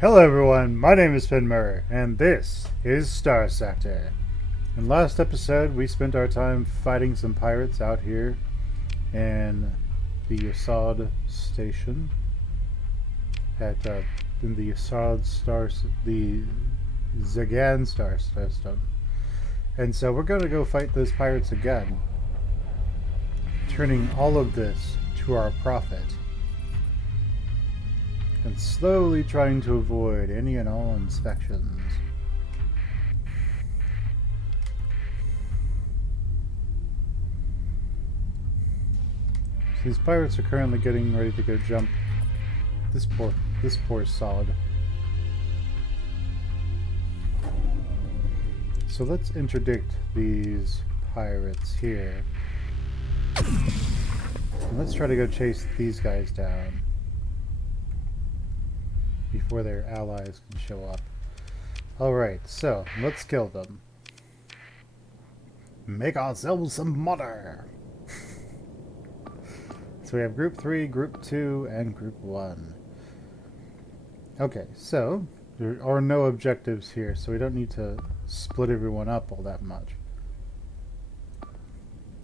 Hello everyone, my name is Fen Plays, and this is Starsector. In last episode, we spent our time fighting some pirates out here in the Yasad station in the Yasad the Zagan Star System. And so we're going to go fight those pirates again, turning all of this to our profit, and slowly trying to avoid any and all inspections. So these pirates are currently getting ready to go jump this poor sod. So let's interdict these pirates here. And let's try to go chase these guys down before their allies can show up. Alright, so let's kill them. Make ourselves some mother! So we have Group 3, Group 2, and Group 1. Okay, so there are no objectives here, so we don't need to split everyone up all that much.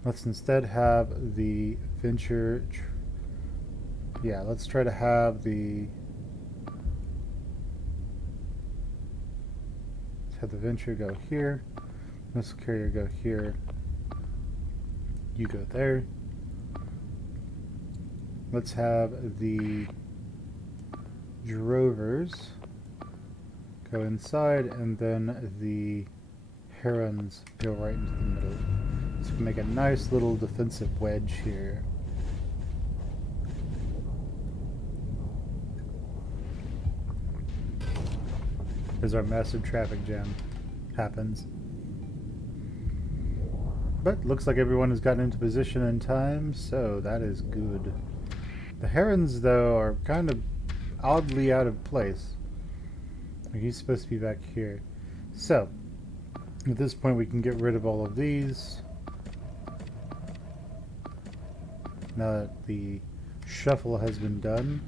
Let's instead have the venture... let's try to have the... Have the venture go here, missile carrier go here, you go there. Let's have the drovers go inside, and then the herons go right into the middle. So we can make a nice little defensive wedge here. As our massive traffic jam happens. But looks like everyone has gotten into position in time, so that is good. The herons, though, are kind of oddly out of place. He's supposed to be back here. So, at this point we can get rid of all of these. Now that the shuffle has been done.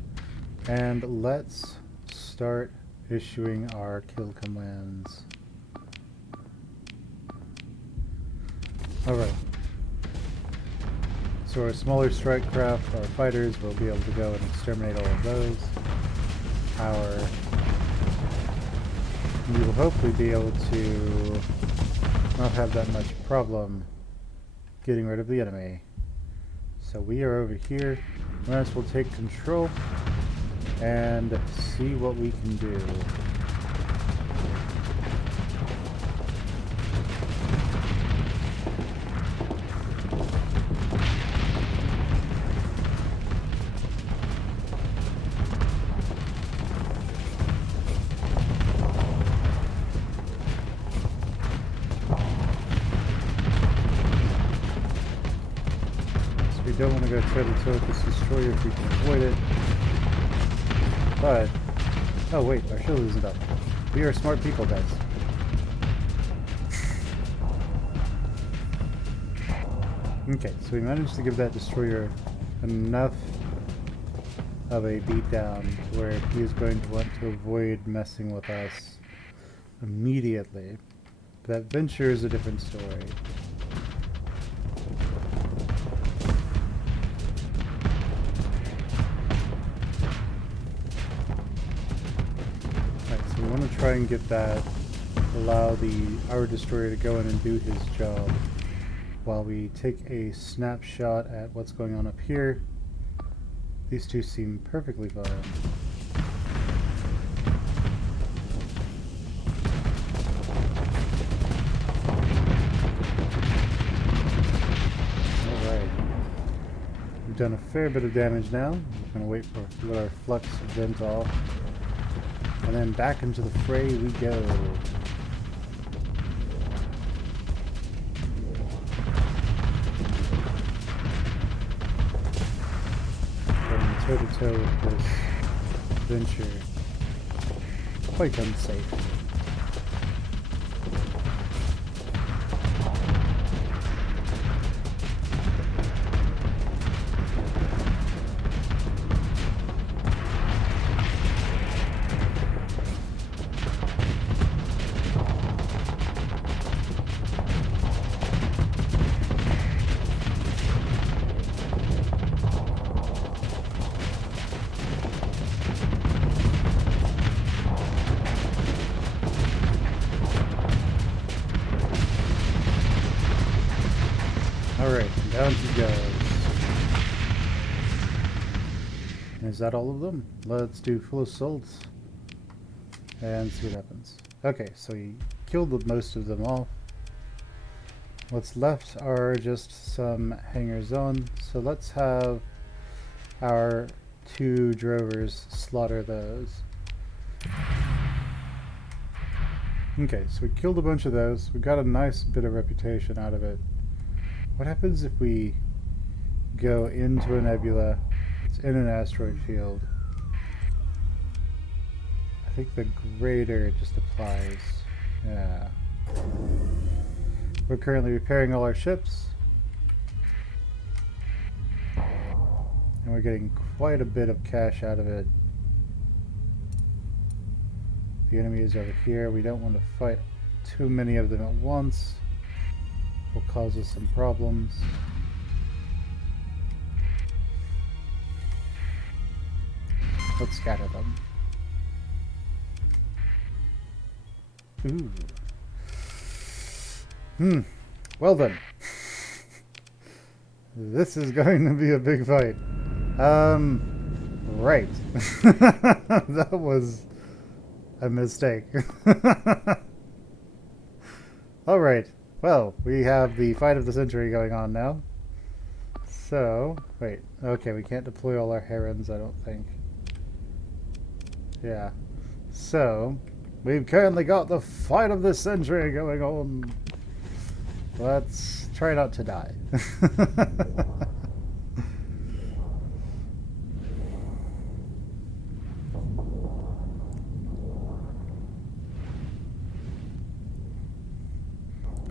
And let's start issuing our kill commands. Alright. So our smaller strike craft, our fighters, will be able to go and exterminate all of those. We will hopefully be able to not have that much problem getting rid of the enemy. So we are over here. We might as well take control and see what we can do. So we don't want to go toe-to-toe with this destroyer if we can avoid it. But, oh wait, our shield isn't up. We are smart people, guys. Okay, so we managed to give that destroyer enough of a beatdown where he is going to want to avoid messing with us immediately. But that venture is a different story. We want to try and get that, allow our destroyer to go in and do his job while we take a snapshot at what's going on up here. These two seem perfectly fine. Alright. We've done a fair bit of damage now. We're going to wait for let our flux vent off. And then back into the fray we go. Going toe-to-toe with this venture. Quite unsafe. Down he goes. Is that all of them? Let's do full assaults and see what happens. Okay, so he killed most of them off. What's left are just some hangers on, so let's have our 2 drovers slaughter those. Okay, so we killed a bunch of those. We got a nice bit of reputation out of it. What happens if we go into a nebula? It's in an asteroid field. I think the greater just applies. Yeah. We're currently repairing all our ships. And we're getting quite a bit of cash out of it. The enemy is over here. We don't want to fight too many of them at once. It will cause us some problems. Let's scatter them. Ooh. Well then. This is going to be a big fight. Right. That was a mistake. Alright. Well, we have the fight of the century going on now. So, wait. Okay, we can't deploy all our herons, I don't think. Yeah. So, we've currently got the fight of the century going on. Let's try not to die.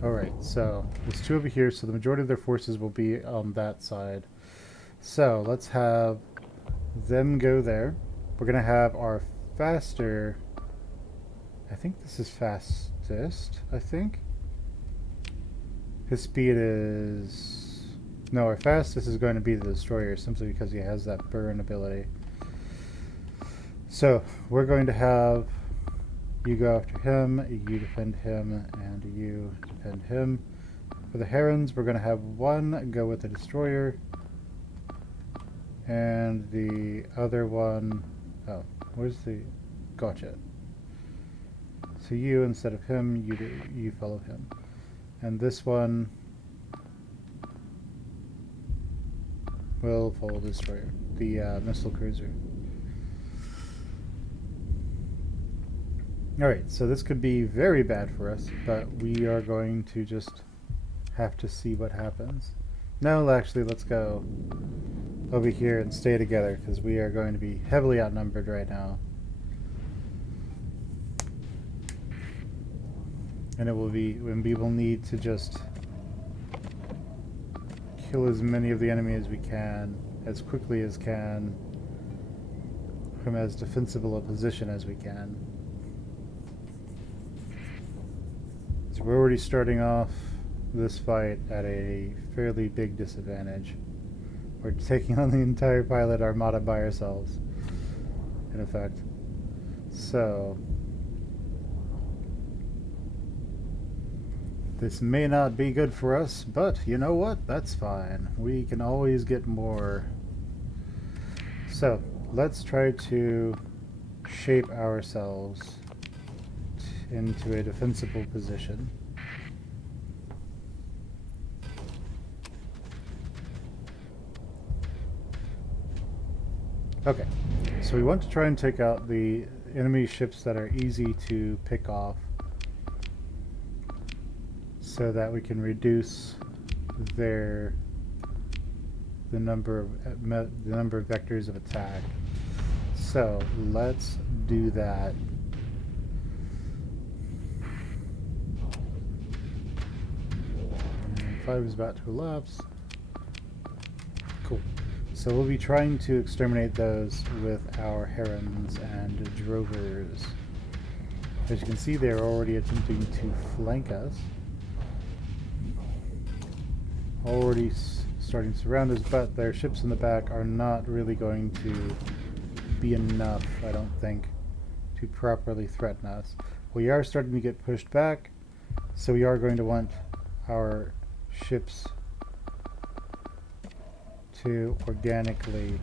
Alright, so there's 2 over here, so the majority of their forces will be on that side. So let's have them go there. We're going to have our faster... I think this is fastest, I think. His speed is... No, our fastest is going to be the destroyer, simply because he has that burn ability. So, we're going to have you go after him, you defend him, and you defend him. For the herons, we're going to have one go with the destroyer, and the other one... Oh, where's the... Gotcha. So you, instead of him, you follow him. And this one will follow the destroyer, the missile cruiser. Alright, so this could be very bad for us, but we are going to just have to see what happens. No, actually, let's go over here and stay together, because we are going to be heavily outnumbered right now. And it will be when we will need to just kill as many of the enemy as we can, as quickly as can, from as defensible a position as we can. So we're already starting off this fight at a fairly big disadvantage. We're taking on the entire pilot armada by ourselves, in effect. So... this may not be good for us, but you know what? That's fine. We can always get more. So, let's try to shape ourselves into a defensible position. Okay, so we want to try and take out the enemy ships that are easy to pick off, so that we can reduce the number of vectors of attack. So let's do that. And 5 is about to elapse. Cool. So we'll be trying to exterminate those with our herons and drovers. As you can see, they're already attempting to flank us. Already starting to surround us, but their ships in the back are not really going to be enough, I don't think, to properly threaten us. We are starting to get pushed back, so we are going to want our ships to organically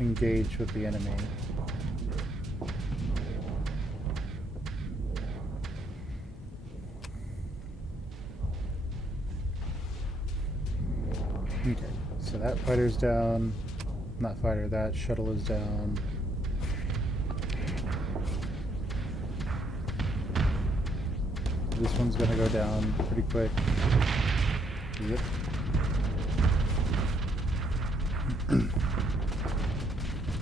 engage with the enemy. Okay, so that fighter's down. Not fighter, that shuttle is down. This one's gonna go down pretty quick. Yep.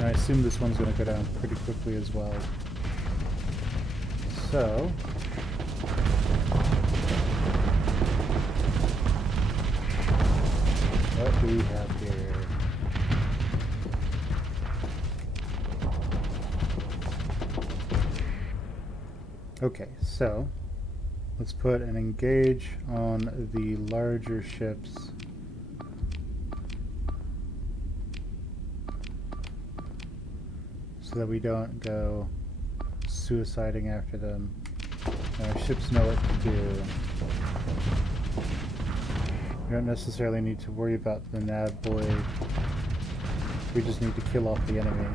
I assume this one's gonna go down pretty quickly as well. So what do we have here? Okay, so let's put an engage on the larger ships. So that we don't go suiciding after them. Our ships know what to do. We don't necessarily need to worry about the nav boy. We just need to kill off the enemy.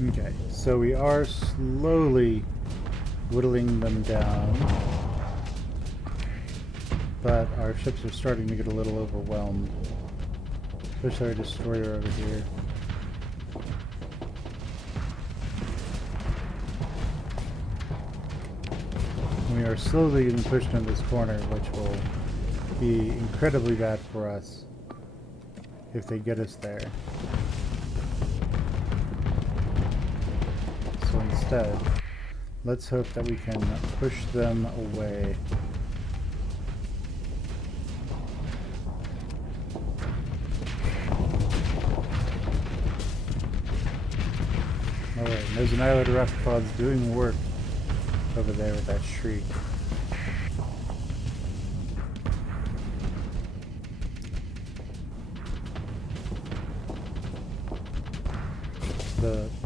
Okay, so we are slowly whittling them down, but our ships are starting to get a little overwhelmed, especially our destroyer over here. We are slowly getting pushed into this corner, which will be incredibly bad for us if they get us there. So instead, let's hope that we can push them away. Alright, there's an island of Raptorpods doing work over there with that shriek.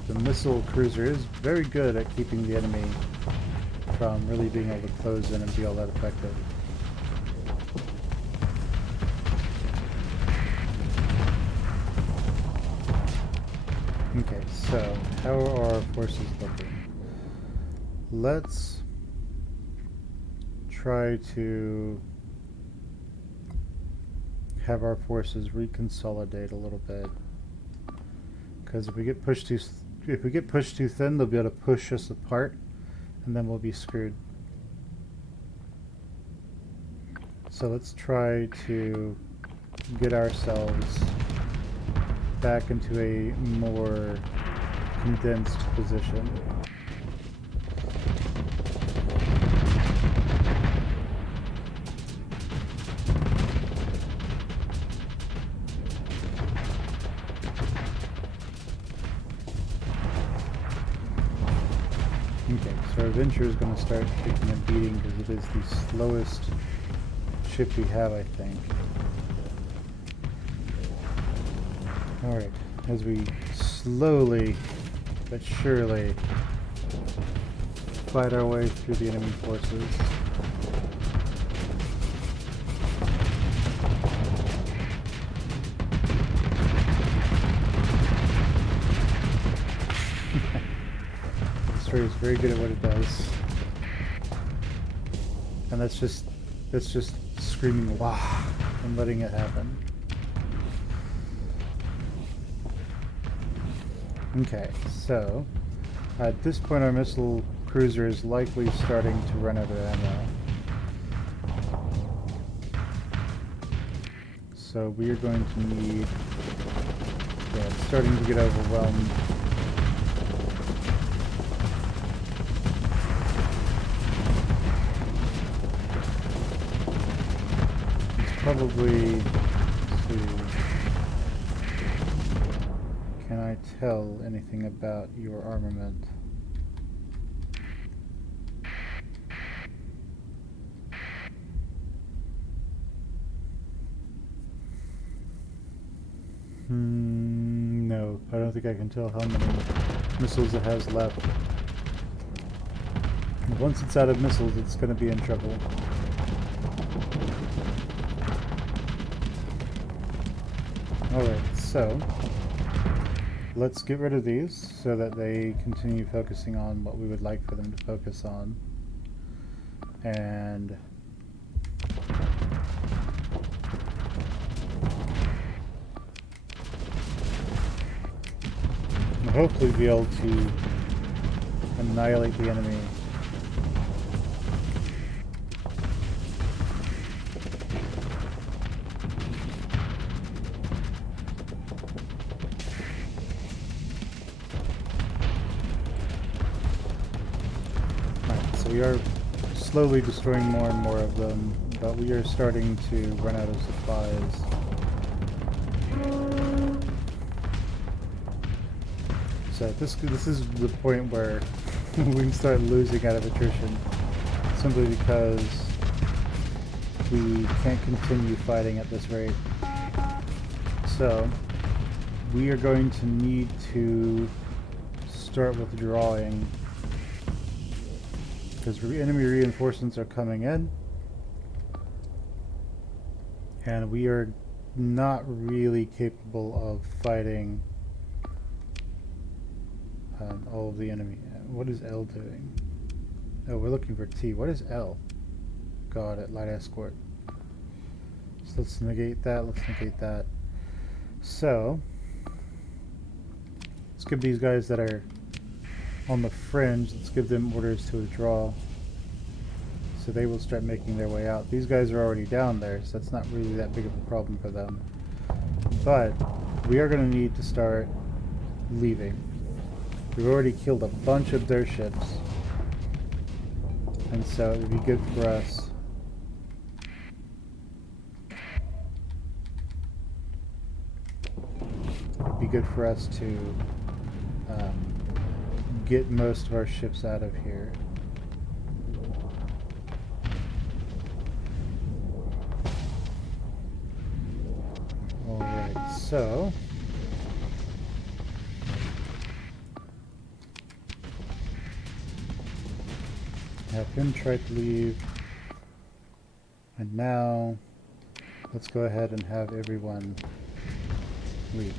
The missile cruiser is very good at keeping the enemy from really being able to close in and be all that effective. Okay, so how are our forces looking? Let's try to have our forces reconsolidate a little bit, because if we get pushed too thin, they'll be able to push us apart, and then we'll be screwed. So let's try to get ourselves back into a more condensed position. Okay, so our Venture is going to start taking a beating because it is the slowest ship we have, I think. Alright, as we slowly but surely fight our way through the enemy forces. Destroyer is very good at what it does. And that's just screaming wah and letting it happen. Okay, so at this point our missile cruiser is likely starting to run out of ammo. So we are going to need, yeah, it's starting to get overwhelmed. It's probably to tell anything about your armament. No, I don't think I can tell how many missiles it has left. Once it's out of missiles, it's going to be in trouble. Alright, so let's get rid of these so that they continue focusing on what we would like for them to focus on. And we'll hopefully be able to annihilate the enemy. We are slowly destroying more and more of them, but we are starting to run out of supplies. So this is the point where we can start losing out of attrition, simply because we can't continue fighting at this rate. So we are going to need to start withdrawing, because enemy reinforcements are coming in, and we are not really capable of fighting all of the enemy. What is L doing? Oh, we're looking for T. What is L? God, at light escort. So let's negate that. Let's negate that. So let's give these guys that are on the fringe, let's give them orders to withdraw, so they will start making their way out. These guys are already down there, so that's not really that big of a problem for them. But we are going to need to start leaving. We've already killed a bunch of their ships, and so it would be good for us to get most of our ships out of here. Alright, so have him try to leave, and now let's go ahead and have everyone leave.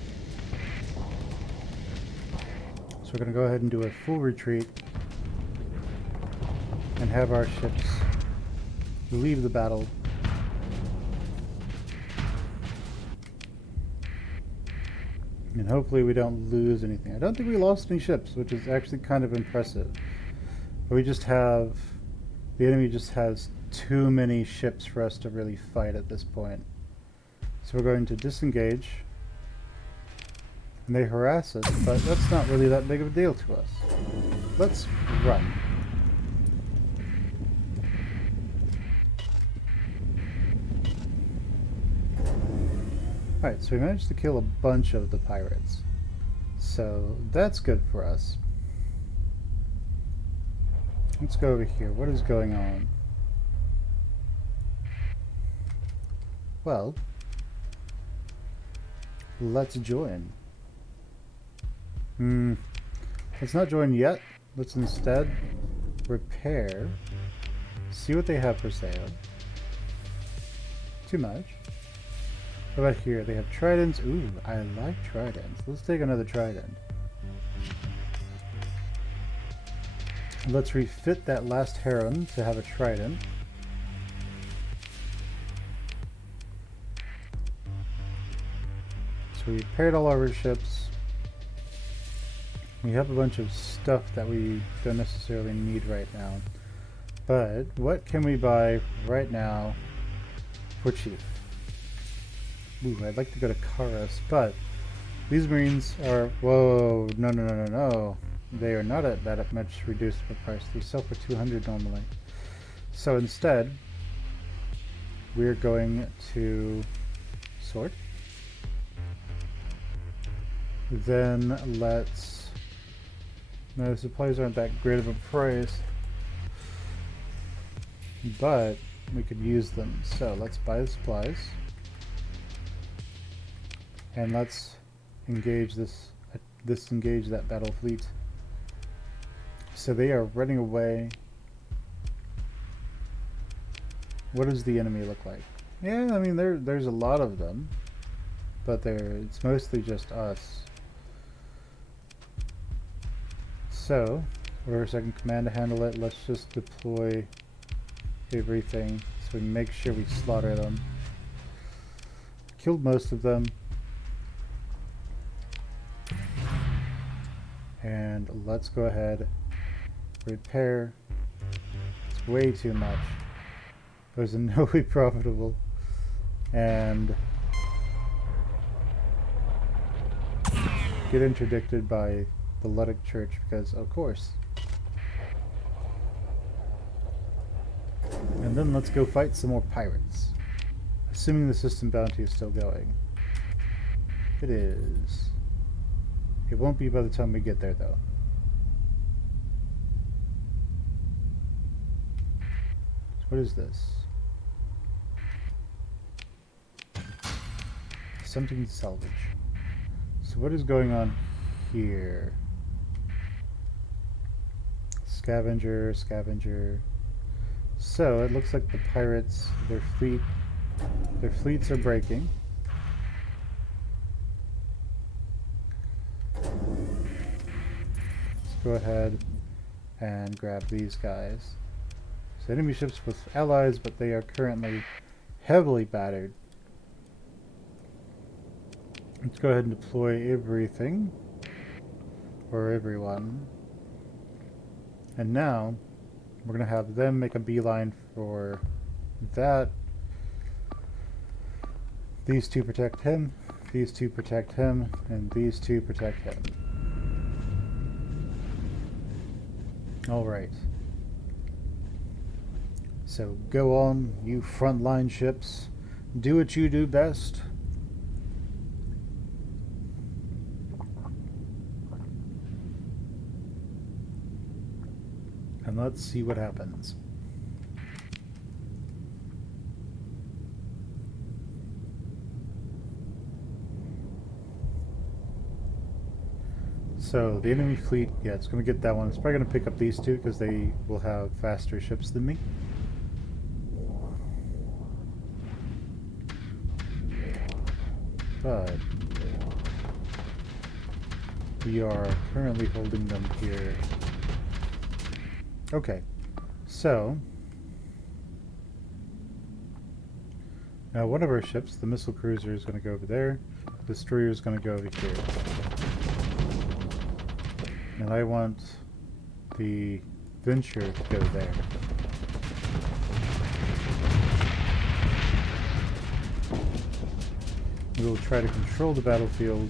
So we're going to go ahead and do a full retreat and have our ships leave the battle. And hopefully we don't lose anything. I don't think we lost any ships, which is actually kind of impressive. But we just have... the enemy just has too many ships for us to really fight at this point. So we're going to disengage. And they harass us, but that's not really that big of a deal to us. Let's run. Alright, so we managed to kill a bunch of the pirates. So that's good for us. Let's go over here. What is going on? Well, let's join. Let's not join yet. Let's instead repair. See what they have for sale. Too much. What about here? They have tridents. Ooh, I like tridents. Let's take another trident. Let's refit that last heron to have a trident. So we repaired all our ships. We have a bunch of stuff that we don't necessarily need right now. But what can we buy right now for cheap? Ooh, I'd like to go to Karas, but these Marines are... Whoa, no. They are not at that much reduced of a price. They sell for 200 normally. So instead, we're going to sort. then let's... No, the supplies aren't that great of a price, but we could use them. So let's buy the supplies, and let's engage disengage that battle fleet. So they are running away. What does the enemy look like? Yeah, I mean there's a lot of them, but it's mostly just us. So, order second command to handle it. Let's just deploy everything so we make sure we slaughter them. Killed most of them. And let's go ahead, repair. It's way too much. It was in no way profitable. And get interdicted by the Luddic Church because, of course. And then let's go fight some more pirates. Assuming the system bounty is still going. It is. It won't be by the time we get there, though. So what is this? Something to salvage. So what is going on here? Scavenger, scavenger. So it looks like the pirates, their fleets are breaking. Let's go ahead and grab these guys. So enemy ships with allies, but they are currently heavily battered. Let's go ahead and deploy everything, or everyone. And now, we're going to have them make a beeline for that. These two protect him, these two protect him, and these two protect him. Alright. So go on, you frontline ships. Do what you do best. And let's see what happens. So the enemy fleet, yeah, it's going to get that one. It's probably going to pick up these two because they will have faster ships than me. But we are currently holding them here. Okay, so now one of our ships, the missile cruiser, is going to go over there. The destroyer is going to go over here. And I want the Venture to go there. We will try to control the battlefield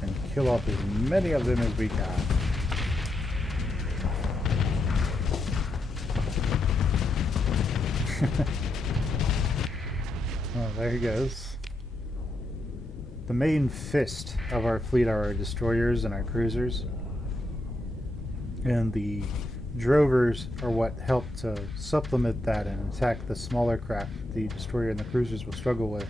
and kill off as many of them as we can. Oh, there he goes. The main fist of our fleet are our destroyers and our cruisers. And the drovers are what help to supplement that and attack the smaller craft the destroyer and the cruisers will struggle with.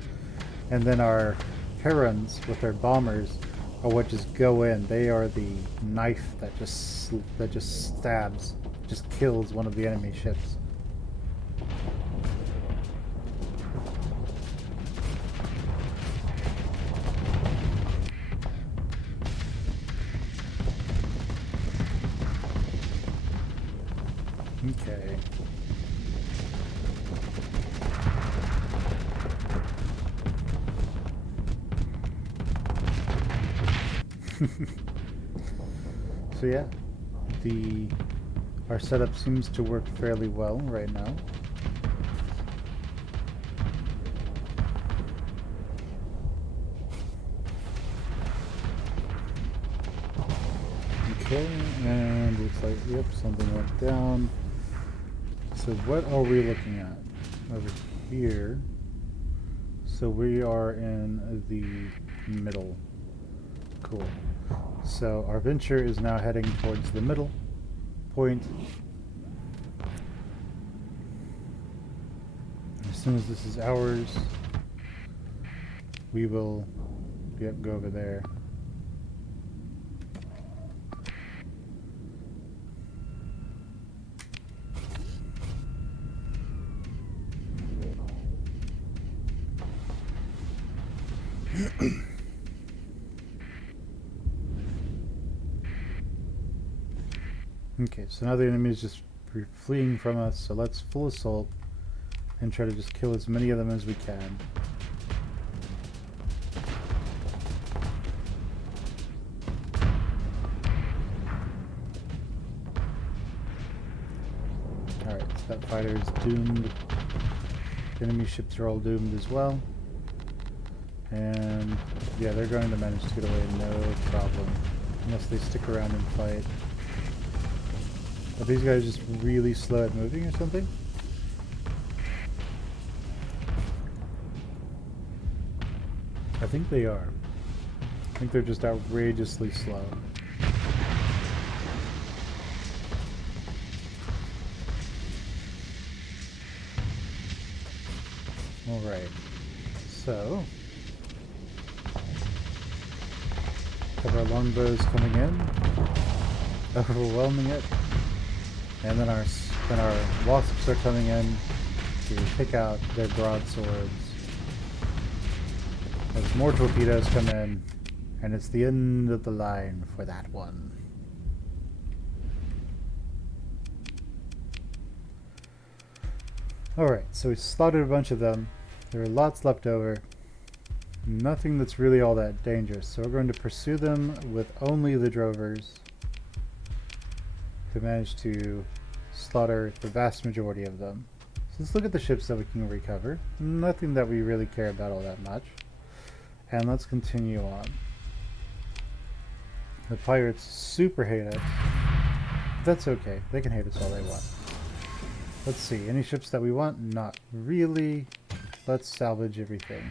And then our herons with their bombers are what just go in. They are the knife that just stabs, just kills one of the enemy ships. Okay. So yeah, our setup seems to work fairly well right now. Okay, and looks like, yep, something went down. So what are we looking at over here? So we are in the middle. Cool. So our venture is now heading towards the middle point. As soon as this is ours, we will go over there. Okay, so now the enemy is just fleeing from us, so let's full assault and try to just kill as many of them as we can. Alright, so that fighter is doomed. The enemy ships are all doomed as well. And yeah, they're going to manage to get away no problem. Unless they stick around and fight. Are these guys just really slow at moving or something? I think they are. I think they're just outrageously slow. Alright. So have our longbows coming in, overwhelming it. And then our wasps are coming in to pick out their broadswords. As more torpedoes come in, and it's the end of the line for that one. Alright, so we slaughtered a bunch of them. There are lots left over. Nothing that's really all that dangerous, so we're going to pursue them with only the drovers to manage to slaughter the vast majority of them. So let's look at the ships that we can recover. Nothing that we really care about all that much. And let's continue on. The pirates super hate us. That's okay. They can hate us all they want. Let's see. Any ships that we want? Not really. Let's salvage everything.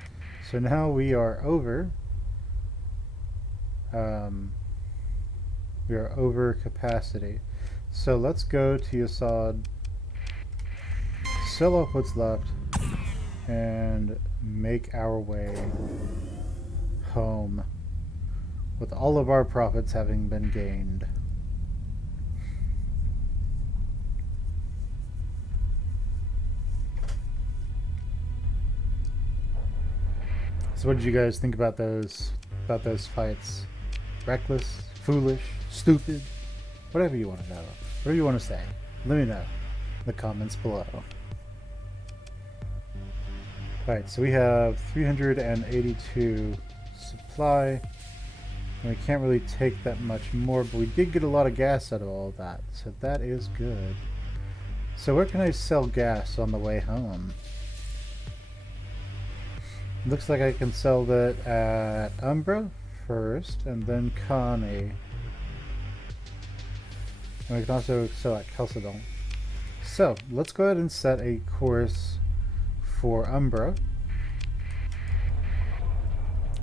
So now we are over. We are over capacity. So let's go to Yasad, sell off what's left, and make our way home with all of our profits having been gained. So what did you guys think about those fights? Reckless, foolish, stupid, whatever you want to know, whatever you want to say, let me know in the comments below. Alright, so we have 382 supply, and we can't really take that much more, but we did get a lot of gas out of all of that, so that is good. So where can I sell gas on the way home? Looks like I can sell that at Umbra first, and then Connie. And we can also sell at Chalcedon. So, let's go ahead and set a course for Umbra.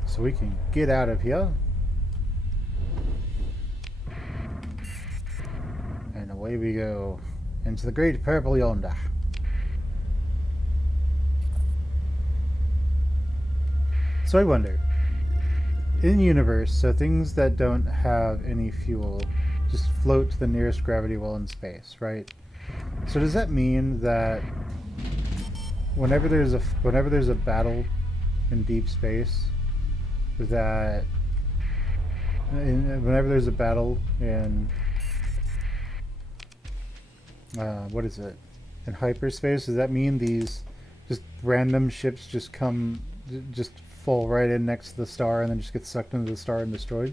So we can get out of here. And away we go. Into the great purple yonder. So I wonder, in universe, so things that don't have any fuel just float to the nearest gravity well in space, right? So does that mean that whenever there's a battle in deep space, that whenever there's a battle in what is it, in hyperspace, does that mean these just random ships just fall right in next to the star and then just get sucked into the star and destroyed?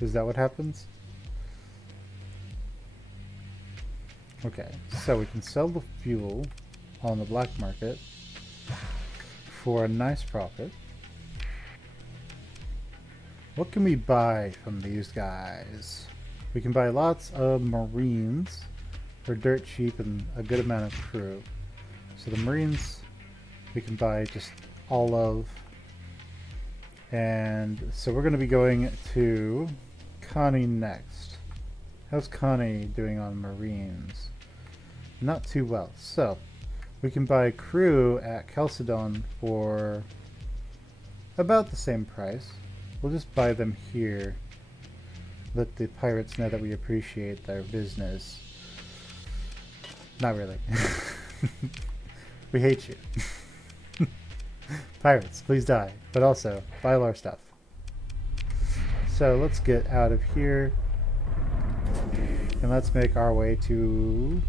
Is that what happens? Okay, so we can sell the fuel on the black market for a nice profit. What can we buy from these guys? We can buy lots of Marines for dirt cheap and a good amount of crew. So the Marines we can buy just all of. And so we're going to be going to Connie next. How's Connie doing on Marines? Not too well. So, we can buy crew at Chalcedon for about the same price. We'll just buy them here. Let the pirates know that we appreciate their business. Not really. We hate you. Pirates, please die. But also, buy all our stuff. So let's get out of here. And let's make our way to...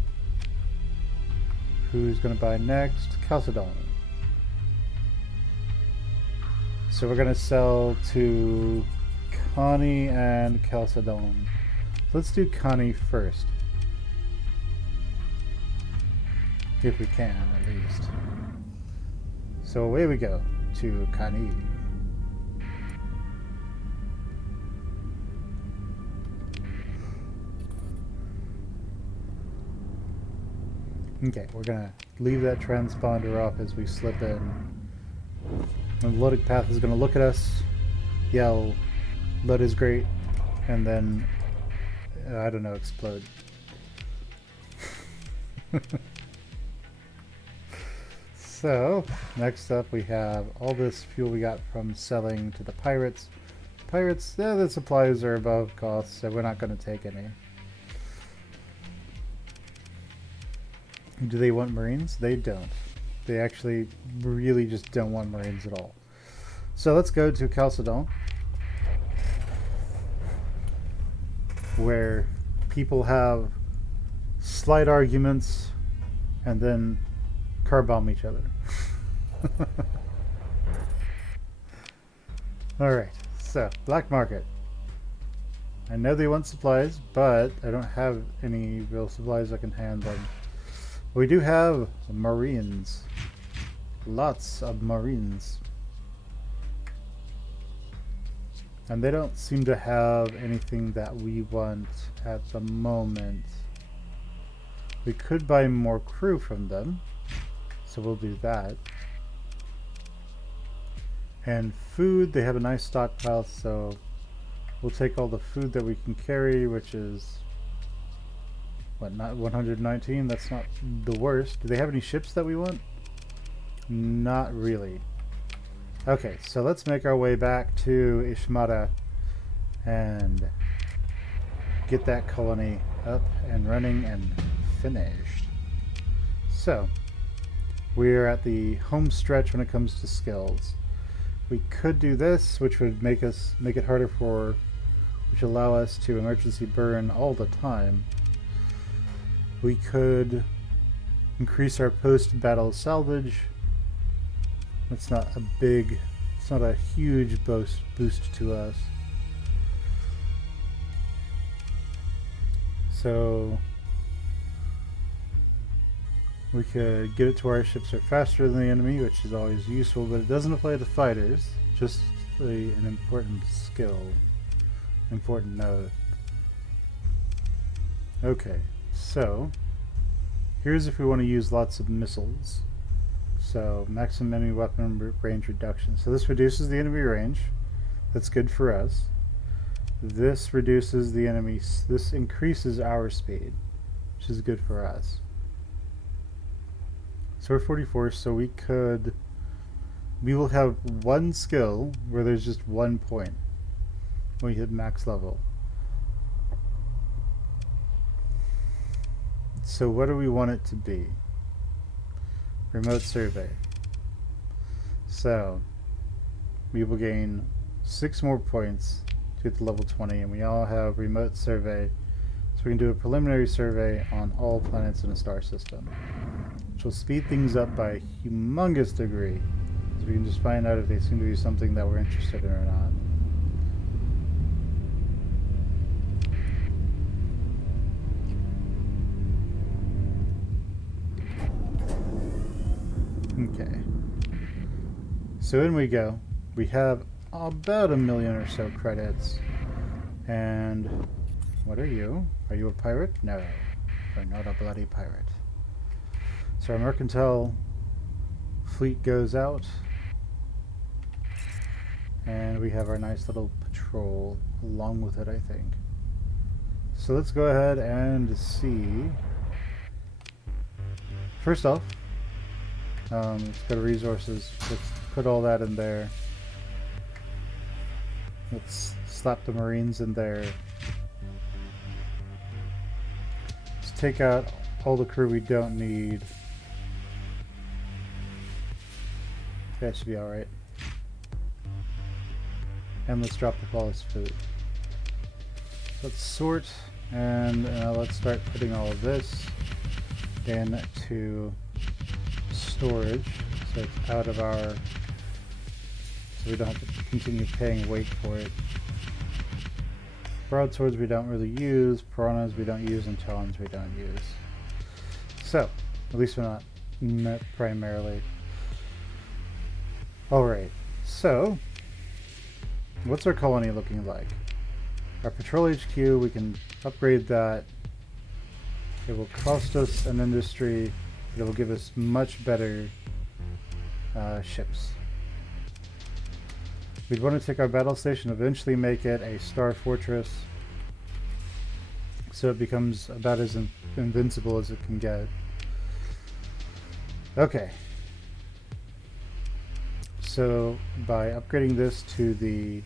Who's going to buy next? Chalcedon. So we're going to sell to Connie and Chalcedon. Let's do Connie first. If we can, at least. So away we go to Connie. Okay, we're gonna leave that transponder off as we slip in. And the loading path is gonna look at us, yell, "Load is great," and then, I don't know, explode. So, next up we have all this fuel we got from selling to the pirates. Pirates, the supplies are above cost, so we're not going to take any. Do they want Marines? They don't. They actually really just don't want Marines at all. So let's go to Chalcedon, where people have slight arguments and then car bomb each other. Alright, so black market. I know they want supplies, but I don't have any real supplies I can hand them. We do have Marines. Lots of Marines. And they don't seem to have anything that we want at the moment. We could buy more crew from them, so we'll do that. And food, they have a nice stockpile, so we'll take all the food that we can carry, which is, what, not 119? That's not the worst. Do they have any ships that we want? Not really. Okay, so let's make our way back to Ishmara and get that colony up and running and finished. So, we're at the home stretch when it comes to skills. We could do this, which would make it harder for, which allow us to emergency burn all the time. We could increase our post-battle salvage. It's not a huge boost to us. So we could get it to our ships are faster than the enemy, which is always useful, but it doesn't apply to fighters. Just an important skill, important note. Okay, so here's if we want to use lots of missiles. So maximum enemy weapon range reduction. So this reduces the enemy range. That's good for us. This reduces the enemy's. This increases our speed, which is good for us. So we're 44, so we will have one skill where there's just 1 point when we hit max level. So what do we want it to be? Remote survey. So we will gain 6 more points to get to level 20, and we all have remote survey, so we can do a preliminary survey on all planets in a star system, which will speed things up by a humongous degree, so we can just find out if they seem to be something that we're interested in or not. Okay, so in we go. We have about 1 million or so credits. And what are you? Are you a pirate? No, you're not a bloody pirate. So our mercantile fleet goes out, and we have our nice little patrol along with it, I think. So let's go ahead and see. First off, let's go to resources. Let's put all that in there. Let's slap the Marines in there. Let's take out all the crew we don't need. That should be alright. And let's drop the flawless food. Let's sort, and let's start putting all of this into storage, so it's out of our, so we don't have to continue paying weight for it. Broadswords we don't really use, piranhas we don't use, and talons we don't use. So, at least we're not primarily. Alright, so what's our colony looking like? Our patrol HQ, we can upgrade that. It will cost us an industry, but it will give us much better ships. We'd want to take our battle station, eventually make it a star fortress, so it becomes about as invincible as it can get. Okay. So by upgrading this to the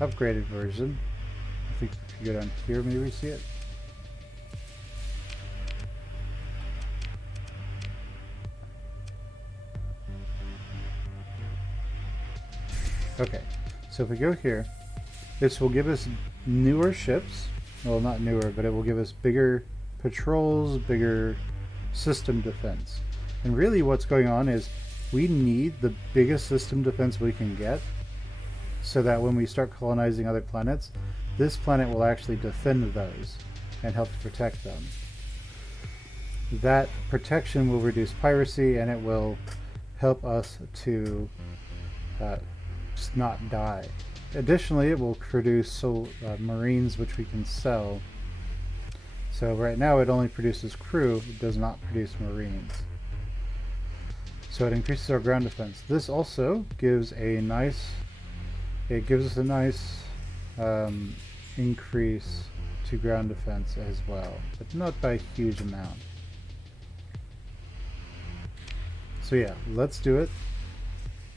upgraded version, I think if you go down here, maybe we see it. Okay, so if we go here, this will give us newer ships. Well, not newer, but it will give us bigger patrols, bigger system defense. And really what's going on is we need the biggest system defense we can get, so that when we start colonizing other planets, this planet will actually defend those and help to protect them. That protection will reduce piracy, and it will help us to not die. Additionally, it will produce Marines which we can sell. So right now it only produces crew, it does not produce Marines. So it increases our ground defense. This also gives a nice, increase to ground defense as well, but not by a huge amount. So yeah, let's do it.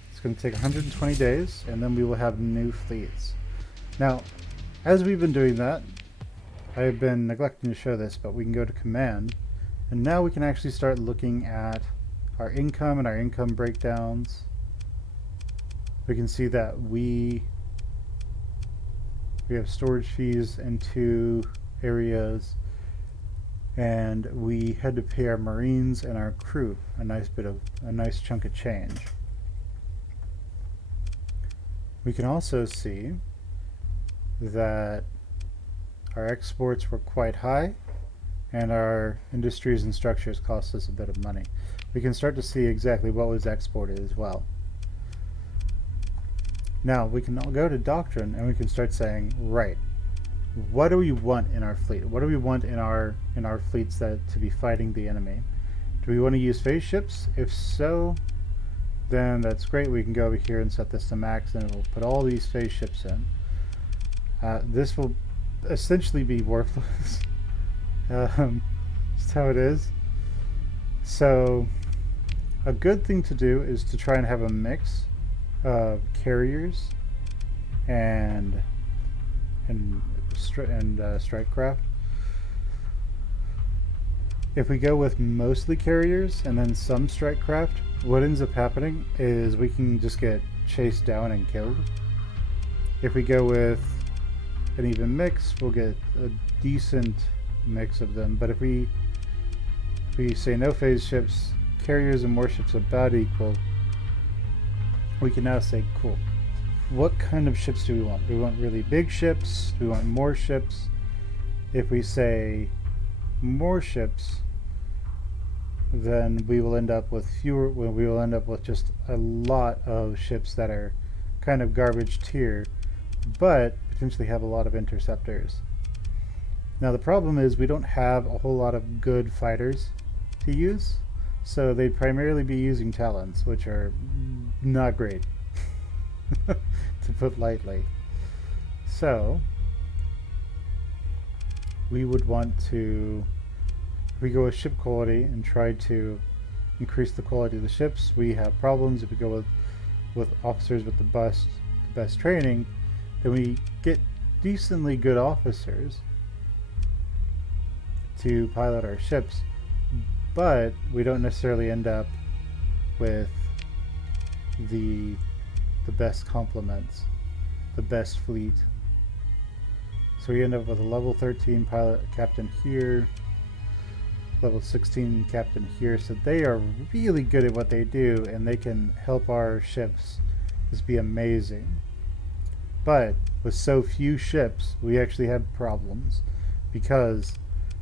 It's going to take 120 days, and then we will have new fleets. Now, as we've been doing that, I've been neglecting to show this, but we can go to command, and now we can actually start looking at our income and our income breakdowns. We can see that we have storage fees in 2 areas, and we had to pay our Marines and our crew a nice chunk of change. We can also see that our exports were quite high, and our industries and structures cost us a bit of money. We can start to see exactly what was exported as well. Now we can go to doctrine, and we can start saying, right, what do we want in our fleet? What do we want in our fleets to be fighting the enemy? Do we want to use phase ships? If so, then that's great. We can go over here and set this to max, and it will put all these phase ships in. This will essentially be worthless. Just how it is. So a good thing to do is to try and have a mix of carriers and strike craft. If we go with mostly carriers and then some strike craft, what ends up happening is we can just get chased down and killed. If we go with an even mix, we'll get a decent mix of them. But if we say no phase ships, carriers and warships about equal, we can now say, cool, what kind of ships do we want? Do we want really big ships? Do we want more ships? If we say more ships, then we will end up with fewer. Well, we will end up with just a lot of ships that are kind of garbage tier, but potentially have a lot of interceptors. Now the problem is we don't have a whole lot of good fighters to use, so they'd primarily be using talons, which are not great, to put lightly. So we would want to, if we go with ship quality and try to increase the quality of the ships, we have problems. If we go with officers with the best training, then we get decently good officers to pilot our ships, but we don't necessarily end up with the best complements, the best fleet. So we end up with a level 13 pilot captain here, level 16 captain here, so they are really good at what they do and they can help our ships just be amazing. But with so few ships, we actually have problems, because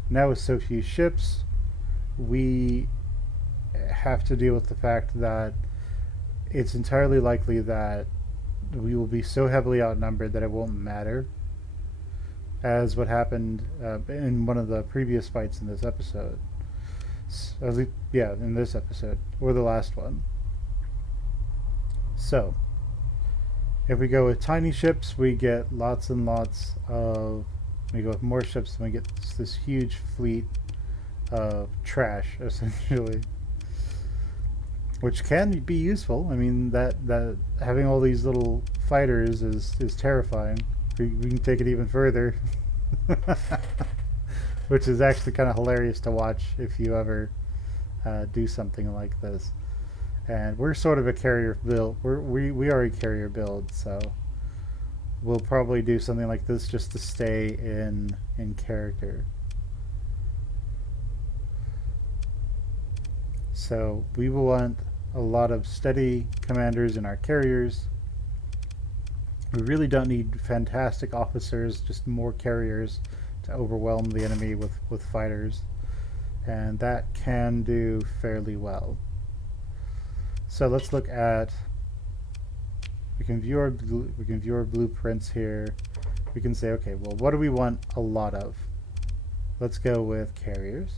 now with so few ships, we have to deal with the fact that it's entirely likely that we will be so heavily outnumbered that it won't matter, as what happened in one of the previous fights in this episode. In this episode, or the last one. So, if we go with tiny ships, we get lots and lots of... we go with more ships, and we get this huge fleet of trash, essentially. Which can be useful. I mean, that having all these little fighters is terrifying. We can take it even further. Which is actually kind of hilarious to watch if you ever do something like this. And we're sort of a carrier build. We are a carrier build, so we'll probably do something like this just to stay in character. So we will want a lot of steady commanders in our carriers. We really don't need fantastic officers, just more carriers to overwhelm the enemy with fighters, and that can do fairly well. So let's look at, we can view our blueprints here. We can say, okay, well, what do we want a lot of? Let's go with carriers,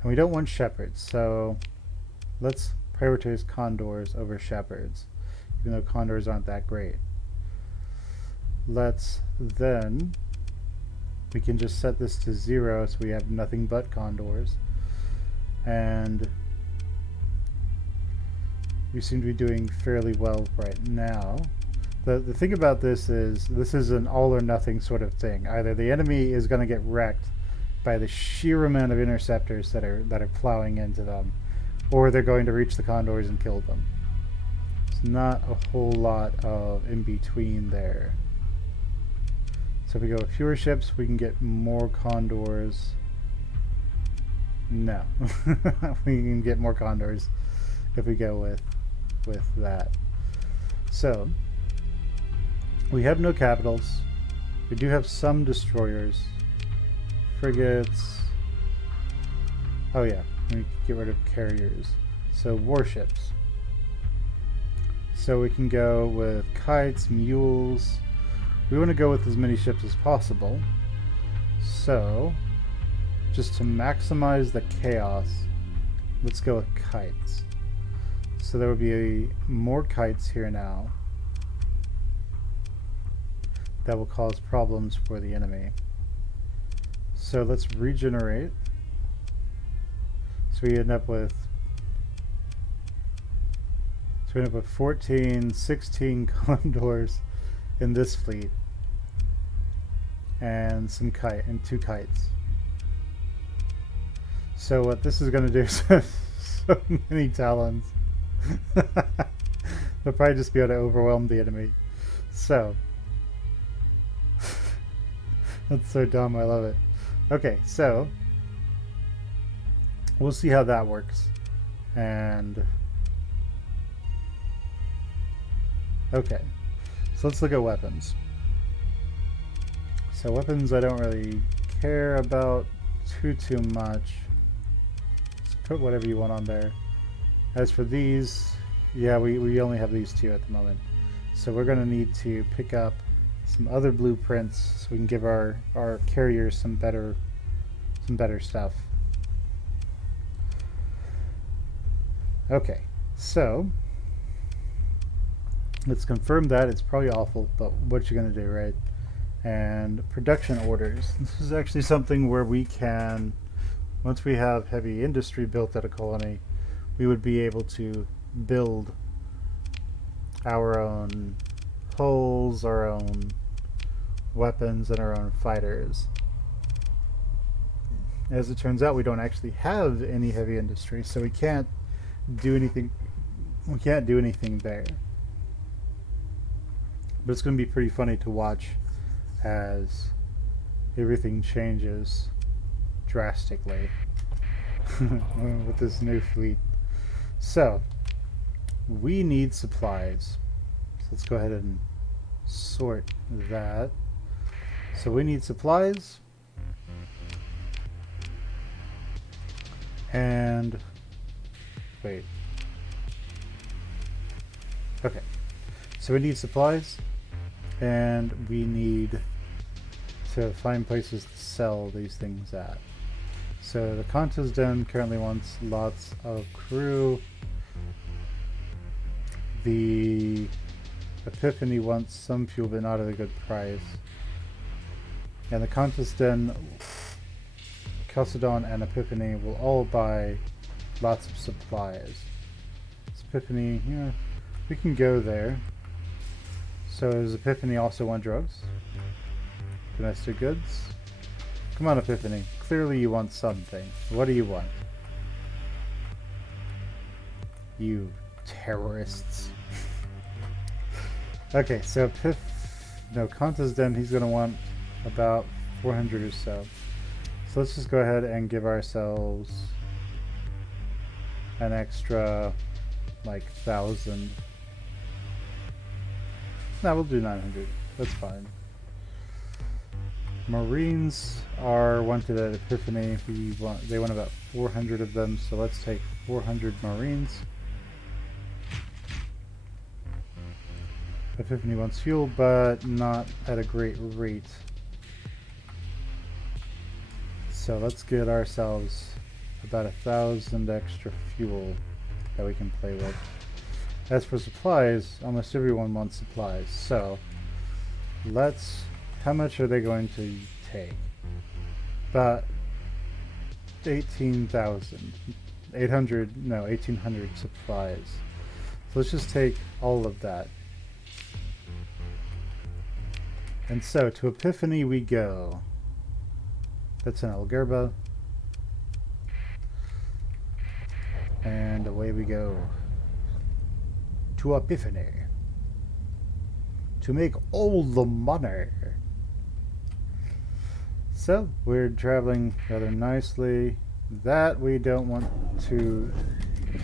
and we don't want shepherds, so let's prioritize condors over shepherds, even though condors aren't that great. Let's then, we can just set this to 0 so we have nothing but condors, and we seem to be doing fairly well right now. The thing about this is an all or nothing sort of thing. Either the enemy is going to get wrecked by the sheer amount of interceptors that are plowing into them, or they're going to reach the condors and kill them. It's not a whole lot of in between there. So if we go with fewer ships, we can get more condors. No. We can get more condors if we go with that. So we have no capitals. We do have some destroyers, frigates. Oh yeah, we get rid of carriers. So warships. So we can go with kites, mules. We want to go with as many ships as possible. So just to maximize the chaos, let's go with kites. So there will be more kites here now. That will cause problems for the enemy. So let's regenerate. So we end up with 14, 16 condors in this fleet, and some and 2 kites. So what this is going to do is so many talons. They'll probably just be able to overwhelm the enemy. So that's so dumb, I love it. Okay, so we'll see how that works. And okay, so let's look at weapons. So weapons I don't really care about too much. Just put whatever you want on there. As for these, yeah, we only have these 2 at the moment. So we're going to need to pick up some other blueprints so we can give our carriers some better stuff. Okay, so Let's confirm that. It's probably awful, but what you gonna do, right? And production orders. This is actually something where we can, once we have heavy industry built at a colony, we would be able to build our own hulls, our own weapons, and our own fighters. As it turns out, we don't actually have any heavy industry, so we can't do anything. We can't do anything there. But it's going to be pretty funny to watch as everything changes drastically with this new fleet. So, we need supplies. So let's go ahead and sort that. So we need supplies. And wait. Okay. So we need supplies, and we need to find places to sell these things at. So the Conta's Den currently wants lots of crew. The Epiphany wants some fuel, but not at a good price. And the Conta's Den, Chalcedon, and Epiphany will all buy lots of supplies. So Epiphany, yeah, we can go there. So does Epiphany also want drugs? Domestic goods? Come on, Epiphany. Clearly you want something. What do you want? You terrorists. Okay, so Conta's Den, he's going to want about 400 or so. So let's just go ahead and give ourselves an extra, like, 1,000. No, we'll do 900. That's fine. Marines are wanted at Epiphany. They want about 400 of them, so let's take 400 Marines. Epiphany wants fuel, but not at a great rate. So let's get ourselves about 1,000 extra fuel that we can play with. As for supplies, almost everyone wants supplies. So how much are they going to take? About 1,800 supplies. So let's just take all of that. And so to Epiphany we go. That's an Algerba. And away we go. To Epiphany. To make all the money. So, we're traveling rather nicely. That we don't want to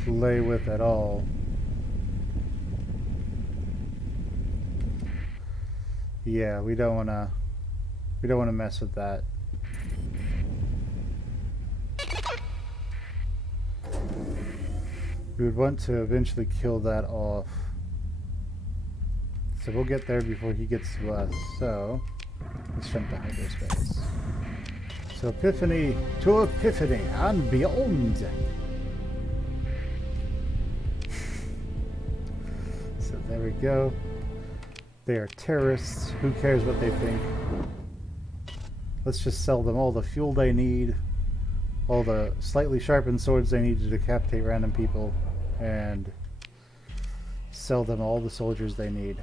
play with at all. Yeah, we don't wanna mess with that. We would want to eventually kill that off. So we'll get there before he gets to us. So let's jump to hyperspace. So Epiphany to Epiphany and beyond. So there we go. They are terrorists. Who cares what they think? Let's just sell them all the fuel they need, all the slightly sharpened swords they need to decapitate random people, and sell them all the soldiers they need.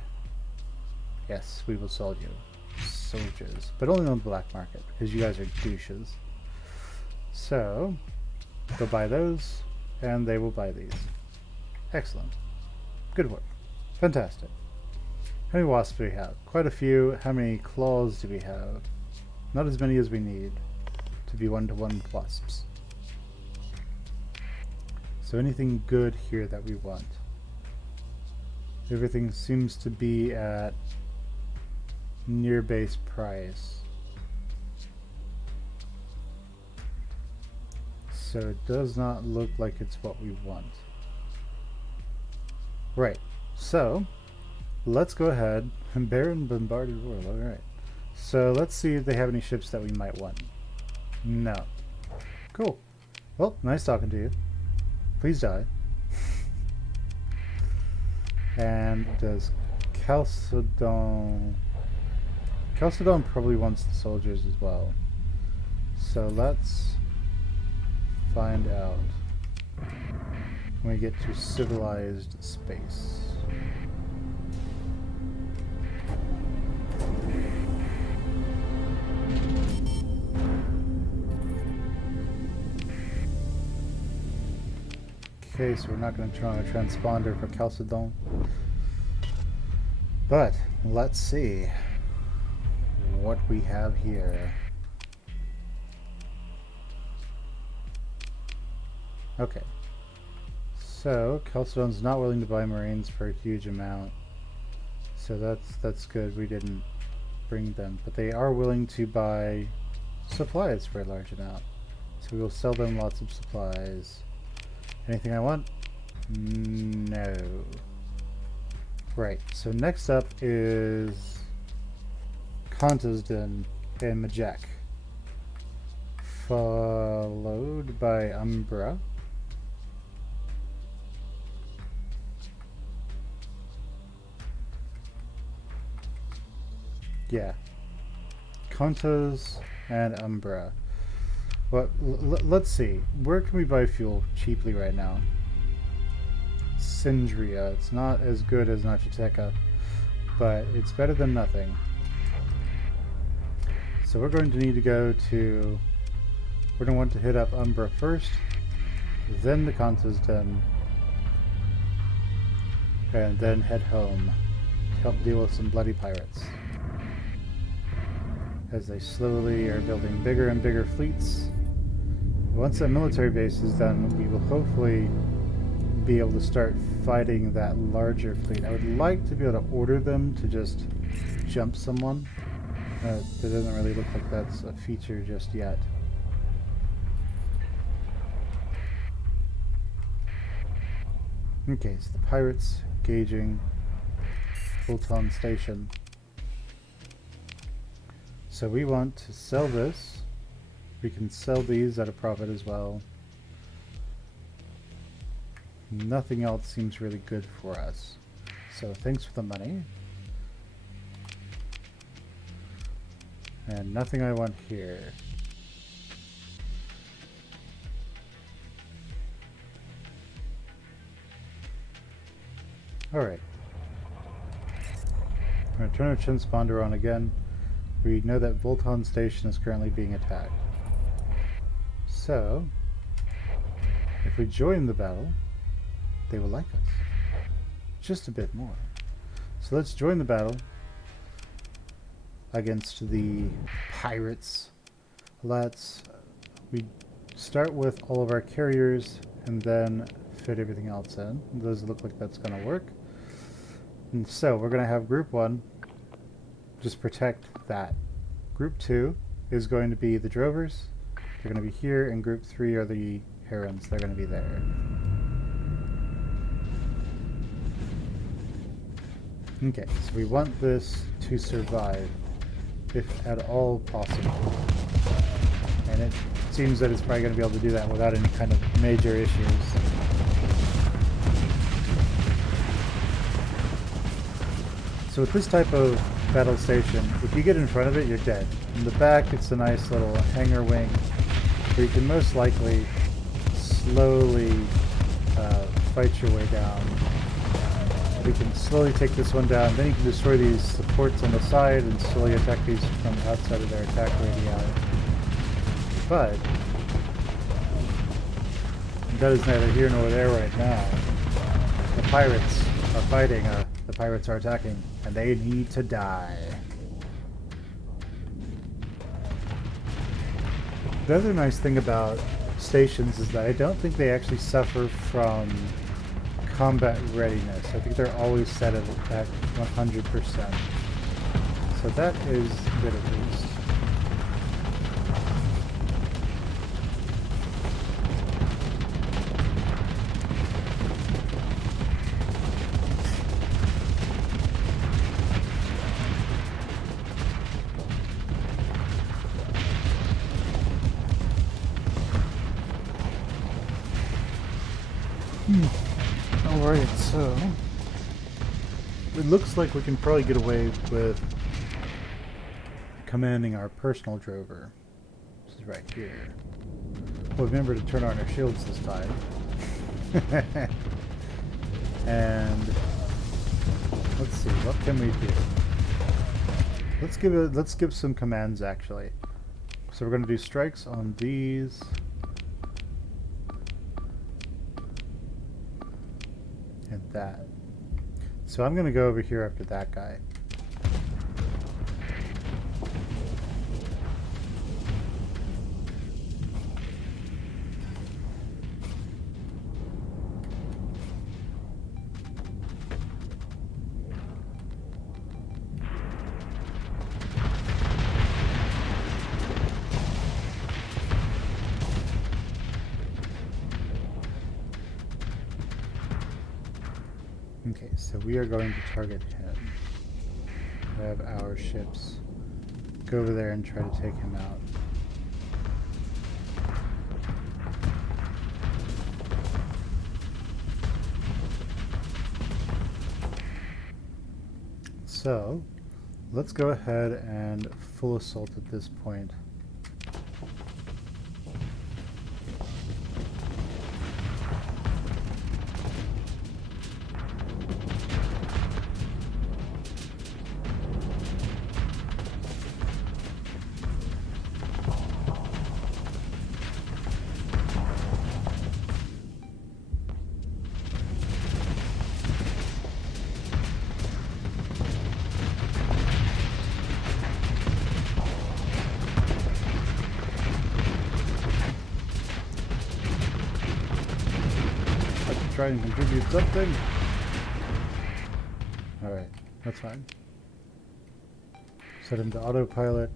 Yes, we will sell you soldiers, but only on the black market, because you guys are douches. So, they'll buy those, and they will buy these. Excellent. Good work. Fantastic. How many wasps do we have? Quite a few. How many claws do we have? Not as many as we need to be one-to-one wasps. So anything good here that we want? Everything seems to be at near base price. So it does not look like it's what we want. Right. So let's go ahead and Baron bombarded world. Alright. So let's see if they have any ships that we might want. No. Cool. Well, nice talking to you. Please die. And does Chalcedon... Chalcedon probably wants the soldiers as well. So let's find out when we get to civilized space. Okay, so we're not going to try a transponder for Chalcedon. But let's see what we have here. Okay. So Chalcedon's not willing to buy Marines for a huge amount. So that's good. We didn't bring them. But they are willing to buy supplies for a large amount. So we will sell them lots of supplies. Anything I want? No. Right, so next up is Contesden and Majek, followed by Umbra. Yeah, Contes and Umbra. But let's see, where can we buy fuel cheaply right now? Sindria. It's not as good as Nachiteca, but it's better than nothing. So we're going to need to go to... We're going to want to hit up Umbra first, then the Contesden, and then head home to help deal with some bloody pirates. As they slowly are building bigger and bigger fleets. Once that military base is done, we will hopefully be able to start fighting that larger fleet. I would like to be able to order them to just jump someone. It doesn't really look like that's a feature just yet. Okay, so the pirates engaging Fulton Station. So we want to sell this. We can sell these at a profit as well. Nothing else seems really good for us. So thanks for the money. And nothing I want here. Alright. I'm going to turn our transponder on again. We know that Volton Station is currently being attacked. So, if we join the battle, they will like us. Just a bit more. So let's join the battle against the pirates. We start with all of our carriers and then fit everything else in. Those look like that's going to work. And so we're going to have Group 1 just protect that. Group 2 is going to be the drovers. They're going to be here, and Group 3 are the herons. They're going to be there. Okay, so we want this to survive, if at all possible. And it seems that it's probably going to be able to do that without any kind of major issues. So with this type of battle station, if you get in front of it, you're dead. In the back, it's a nice little hangar wing where you can most likely slowly fight your way down. We can slowly take this one down, then you can destroy these supports on the side and slowly attack these from outside of their attack radii. But that is neither here nor there right now. The pirates are fighting, the pirates are attacking, and they need to die. The other nice thing about stations is that I don't think they actually suffer from combat readiness. I think they're always set at 100%. So that is good at least. Alright, so it looks like we can probably get away with commanding our personal drover. This is right here. Well, remember to turn on our shields this time. And let's see, what can we do? Let's give some commands actually. So we're going to do strikes on these. And that. So I'm going to go over here after that guy. Okay, so we are going to target him. We have our ships. Go over there and try to take him out. So, let's go ahead and full assault at this point. Try and contribute something. Alright, that's fine. Set him to autopilot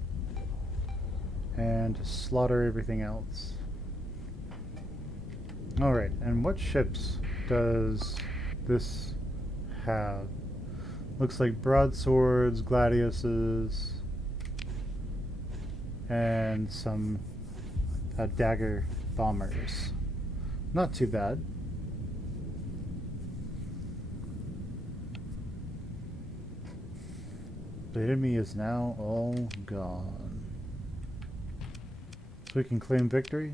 and slaughter everything else. Alright, and what ships does this have? Looks like broadswords, gladiuses, and some dagger bombers. Not too bad. The enemy is now all gone. So we can claim victory.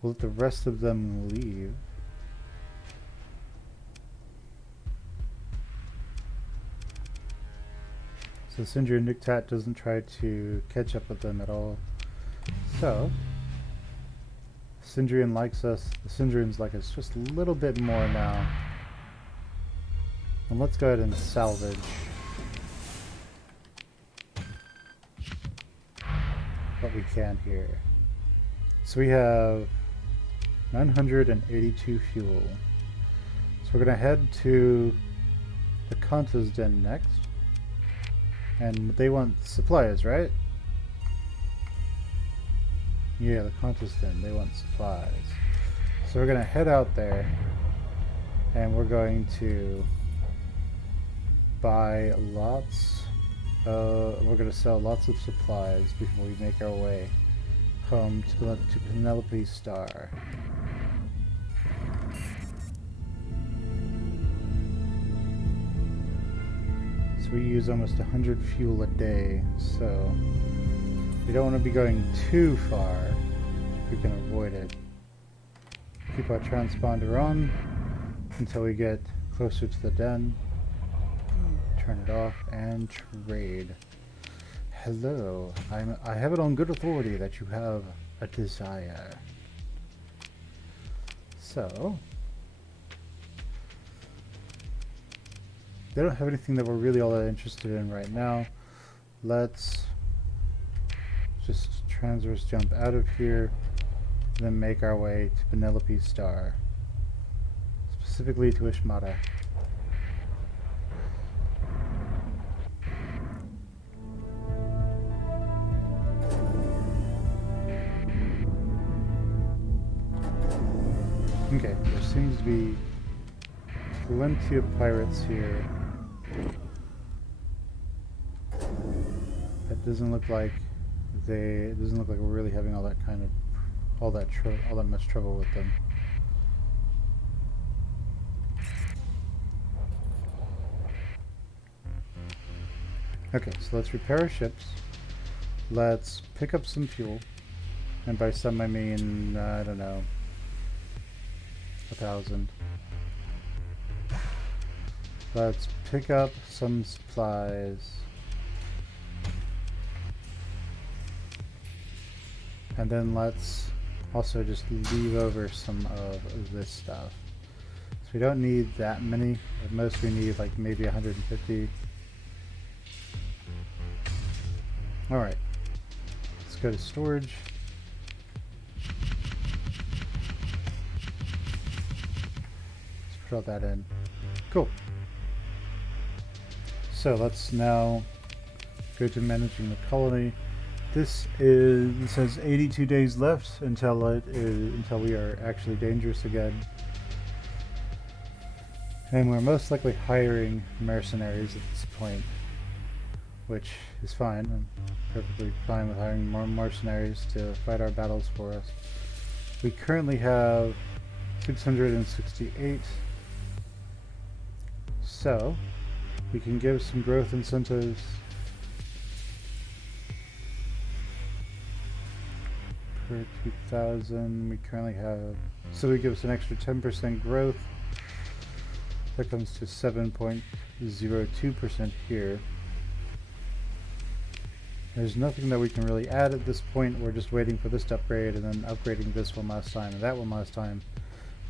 We'll let the rest of them leave. So Sindri and Niktat doesn't try to catch up with them at all. So Sindrian likes us. The Sindrians like us just a little bit more now. And let's go ahead and salvage what we can here. So we have 982 fuel. So we're going to head to the Kanta's Den next. And they want supplies, right? Yeah, the Kanta's Den, they want supplies. So we're going to head out there and we're going to buy lots. We're going to sell lots of supplies before we make our way home to Penelope Star. So we use almost 100 fuel a day, so we don't want to be going too far if we can avoid it. Keep our transponder on until we get closer to the den. Turn it off and trade. Hello, I have it on good authority that you have a desire. So they don't have anything that we're really all that interested in right now. Let's just transverse jump out of here and then make our way to Penelope Star, specifically to Ishmata. Okay, there seems to be plenty of pirates here. It doesn't look like we're really having all that much trouble with them. Okay, so let's repair our ships. Let's pick up some fuel. And by some I mean, I don't know, 1,000. Let's pick up some supplies. And then let's also just leave over some of this stuff. So we don't need that many. At most we need like maybe 150. Alright. Let's go to storage. Let's put all that in. Cool. So let's now go to managing the colony. This says 82 days left until we are actually dangerous again. And we're most likely hiring mercenaries at this point, which is fine. I'm perfectly fine with hiring more mercenaries to fight our battles for us. We currently have 668. So we can give some growth incentives. Per 2,000, we currently have, so we give us an extra 10% growth. That comes to 7.02% here. There's nothing that we can really add at this point. We're just waiting for this to upgrade and then upgrading this one last time and that one last time.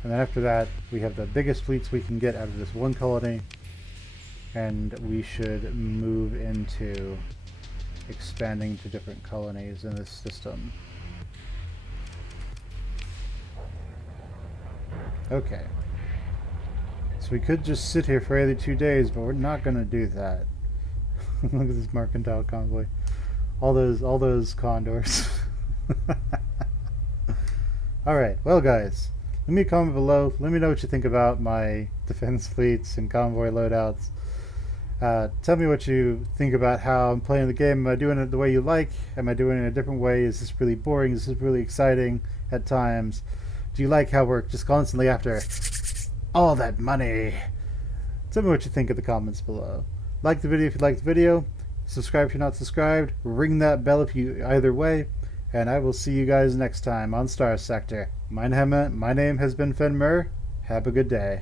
And then after that, we have the biggest fleets we can get out of this one colony. And we should move into expanding to different colonies in this system. Okay. So we could just sit here for 82 days, but we're not going to do that. Look at this mercantile convoy. All those condors. Alright, well guys, leave me a comment below. Let me know what you think about my defense fleets and convoy loadouts. Tell me what you think about how I'm playing the game. Am I doing it the way you like? Am I doing it in a different way? Is this really boring? Is this really exciting at times? Do you like how we're just constantly after all that money? Tell me what you think in the comments below. Like the video if you liked the video. Subscribe if you're not subscribed. Ring that bell if you either way. And I will see you guys next time on Starsector. My name has been Fen Muir. Have a good day.